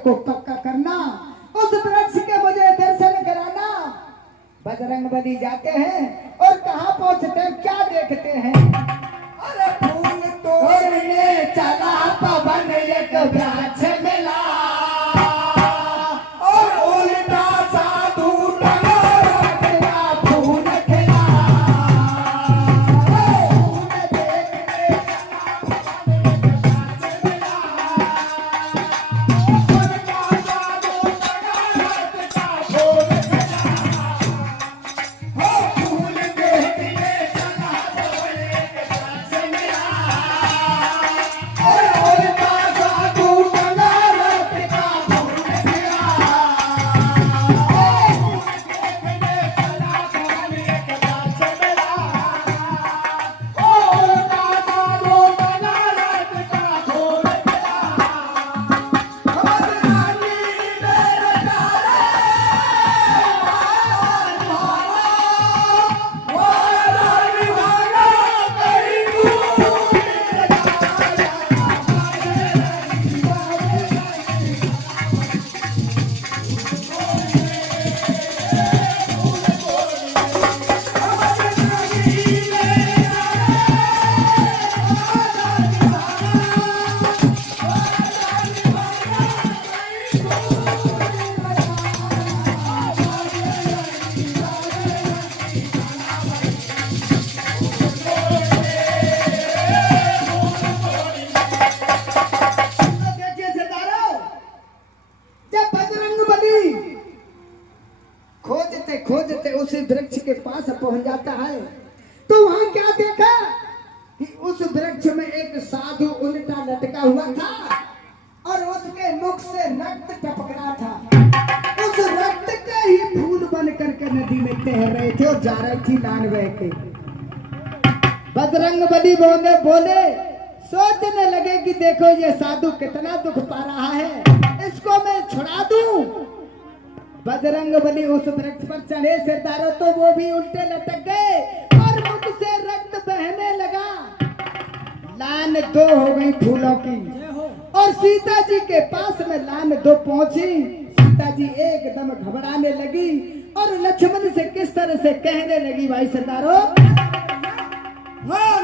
को पक्का करना, उस वृक्ष के मुझे दर्शन कराना। बजरंगबली जाते हैं और कहाँ पहुँचते हैं, क्या देखते हैं? अरे फूल तोड़ने चला पवन एक वृक्ष मिला और उल्टा साधु लगा फूल खिला। खोजते उसी वृक्ष के पास पहुंच जाता है तो वहां क्या देखा कि उस वृक्ष में एक साधु उल्टा लटका हुआ था और उसके मुख से रक्त टपक रहा था। उस रक्त के ही फूल बन करके नदी में तैर रहे थे और जा रही थी लान बह के। बजरंगबली बोले सोचने लगे कि देखो ये साधु कितना दुख पा रहा है, इसको मैं छुड़ा दूं। बजरंगबली उस वृक्ष पर चढ़े सिरदारों तो वो भी उल्टे लटक गए और मुख से रक्त बहने लगा। लान दो हो गई फूलों की और सीता जी के पास में लान दो पहुंची। सीता जी एकदम घबराने लगी और लक्ष्मण से किस तरह से कहने लगी, भाई सिरदारों,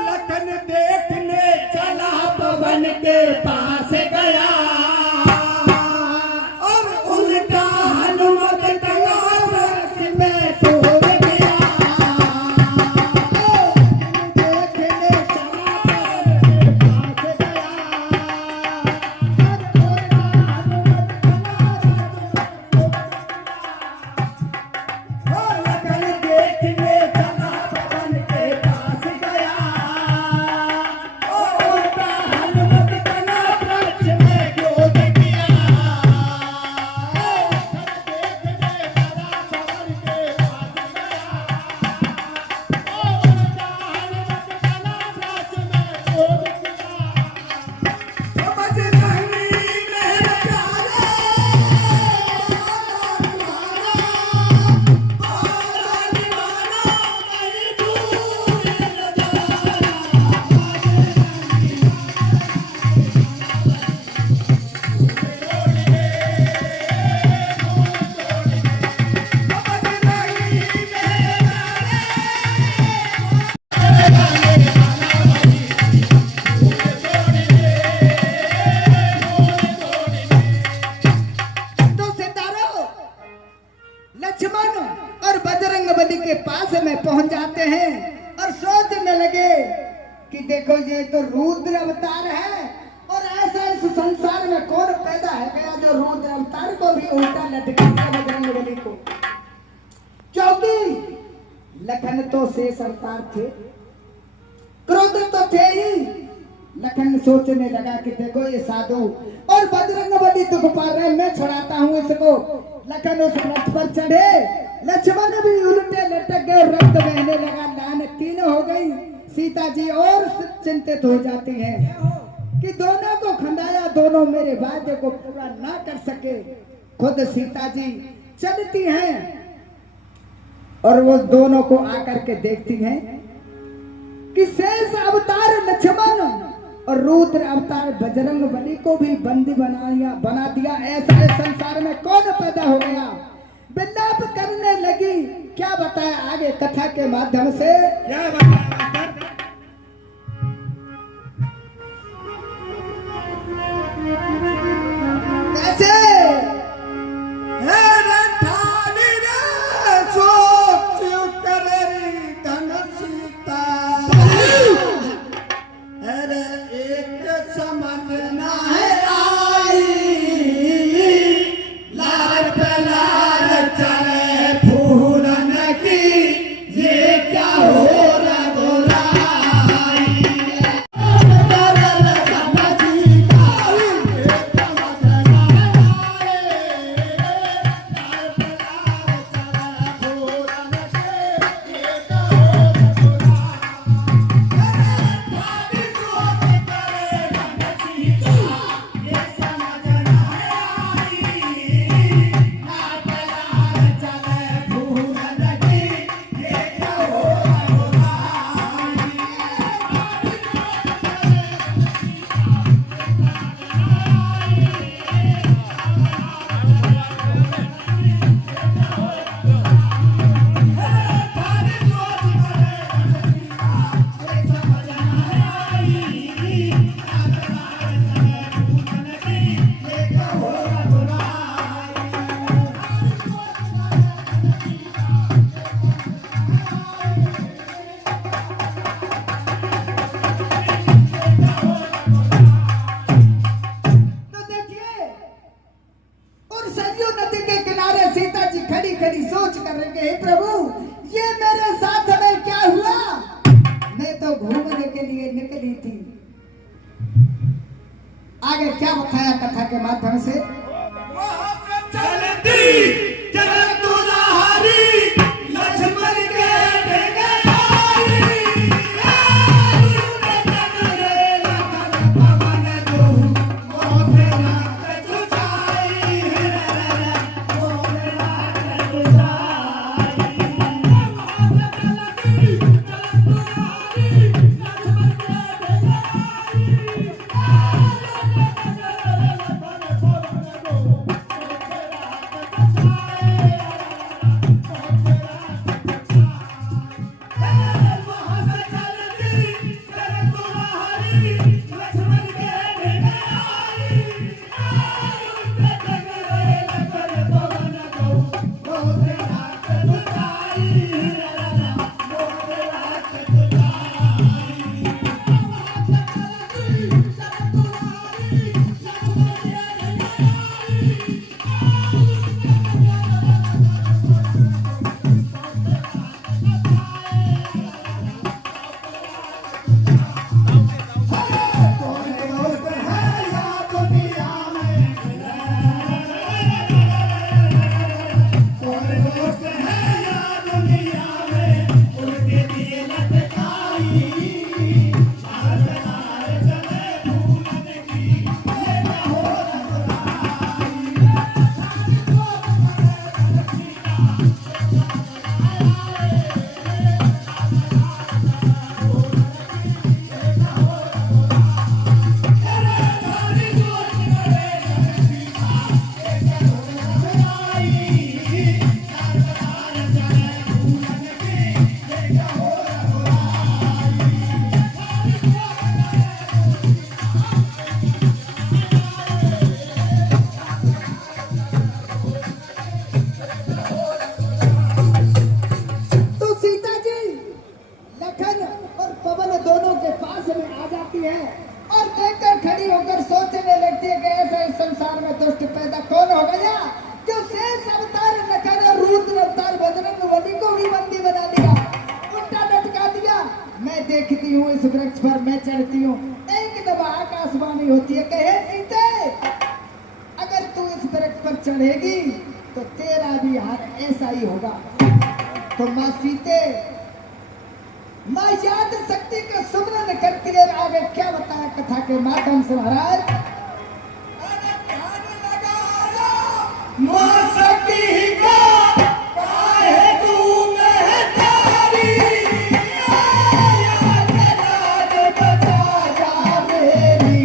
लखन देखने चला पवन के पास गया और उल्टा हनुमत टंगा वृक्ष में तोड़ गया। देखने चला पवन के पास गया और लखन देखने चला पवन के पास गया और उल्टा हनुमत टंगा वृक्ष में देखो ये तो रुद्र अवतार है, और ऐसा इस संसार में कौन पैदा है गया जो रुद्र अवतार को भी उल्टा लटका दिया बजरंगबली को। क्योंकि लखन तो शेष अवतार थे, क्रोध तो थे ही। लखन सोचने लगा कि देखो ये साधु और बजरंगबली दुख पा रहे, मैं छुड़ाता हूँ इसको। लखन उस रथ पर चढ़े, लक्ष्मण भी उल्टे लटक गए, रक्त बहने लगा, लान तीन हो गई। सीता जी और चिंतित हो जाती हैं कि दोनों को खंडाया, दोनों मेरे वादे को पूरा ना कर सके। खुद सीता जी चलती हैं और वो दोनों को आकर के देखती हैं कि शेष अवतार लक्ष्मण और रुद्र अवतार बजरंगबली को भी बंदी बना दिया। ऐसा इस संसार में कौन पैदा हो गया। विलाप करने लगी। क्या बताया आगे कथा के माध्यम से, क्या बताया कैसे आगे क्या बताया कथा के माध्यम से, है और देखकर खड़ी होकर सोचने लगती है कि ऐसा इस संसार में दुष्ट पैदा कौन हो गया जो शेष अवतार नखर और रुद्र अवतार बजरंग बली को भी बंदी बना दिया, उल्टा लटका दिया। मैं देखती हूँ इस वृक्ष पर, मैं चढ़ती हूँ, एक दफा आकाशवाणी होती है कि हे सीते, अगर तू इस वृक्ष पर चढ़ेगी तो तेरा भी हाथ ऐसा ही होगा। तो माँ सीते, माँ याद शक्ति का सुमरन करती है। आगे क्या बताया कथा के माध्यम से महाराज? माँ शक्ति का काहे तू महतारी, याद राज बचा जा मेरी,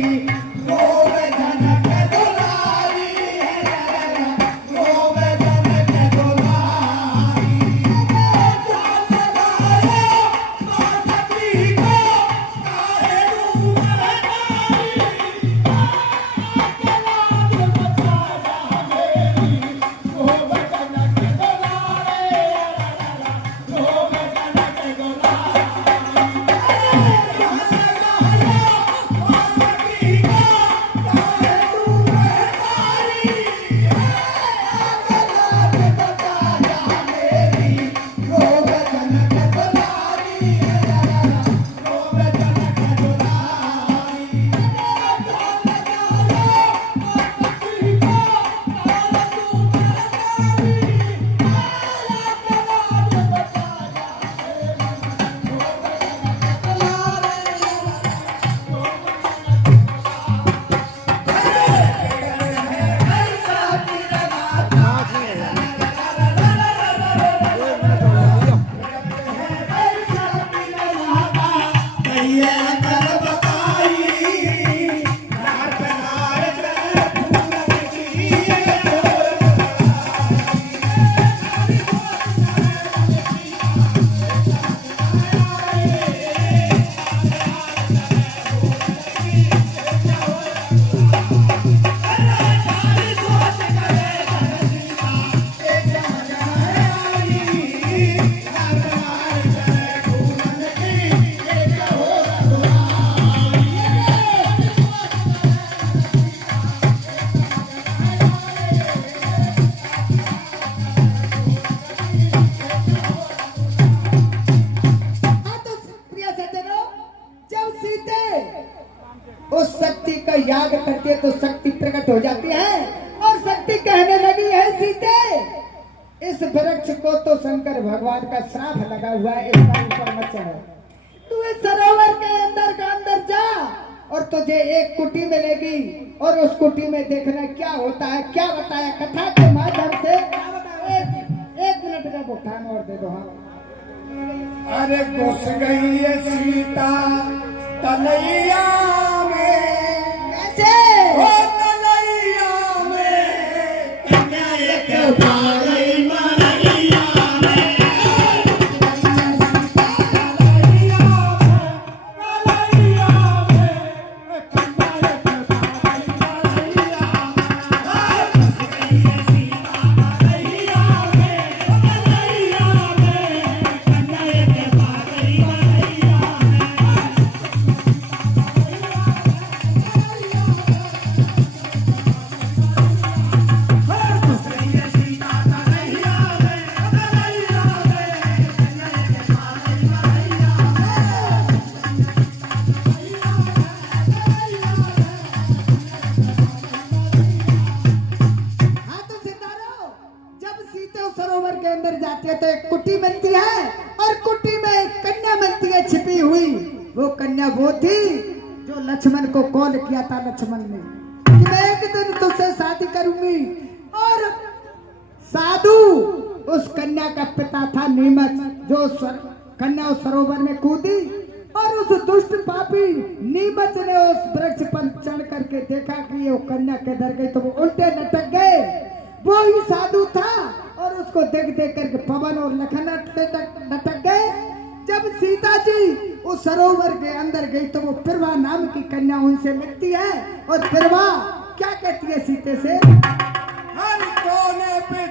गोवर्धन के दुलारी है, गोवर्धन के दुलारी। जान लगाया माँ शक्ति को काहे तू महतारी, याद राज बचा जा मेरी, गोवर्धन के दुलारे, गोवर्धन के दुलारे। उस शक्ति का याद करते तो शक्ति प्रकट हो जाती है और शक्ति कहने लगी है सीते, इस वृक्ष को तो शंकर भगवान का श्राप लगा हुआ है, इसका ऊपर मत चढ़ो। तू इस सरोवर के अंदर का अंदर जा और तुझे एक कुटी मिलेगी और उस कुटी में देखना क्या होता है। क्या बताया कथा के माध्यम से? एक मिनट का बुखान और दे दो। हाँ, अरे घुस गई है सीता तलैया में, कैसे? ओ तलैया में, कन्या एक भाग गई मनैया में, तलैया में, कन्या एक भाग गई मनैया में, घुस गई है सीता तलैया में, तलैया में, कन्या एक भाग गई मनैया में। सरोवर के अंदर जाते हैं तो एक कुटी मिलती है और कुटी में एक कन्या मिलती है छिपी हुई। वो कन्या वो थी जो लक्ष्मण को कॉल किया था लक्ष्मण ने कि मैं एक दिन तुझसे शादी करूंगी। और साधु उस कन्या का पिता था नीमच, जो कन्या उस सरोवर में कूदी और उस दुष्ट पापी नीमच ने उस वृक्ष पर चढ़ करके देखा कि ये कन्या किधर गई, तो वो उल्टे लटक गए। वो ही साधु था और उसको देख देख करके पवन और लखन लटक गए। जब सीता जी उस सरोवर के अंदर गई तो वो प्रभा नाम की कन्या उनसे मिलती है और प्रभा क्या कहती है सीते से? हर कोने पे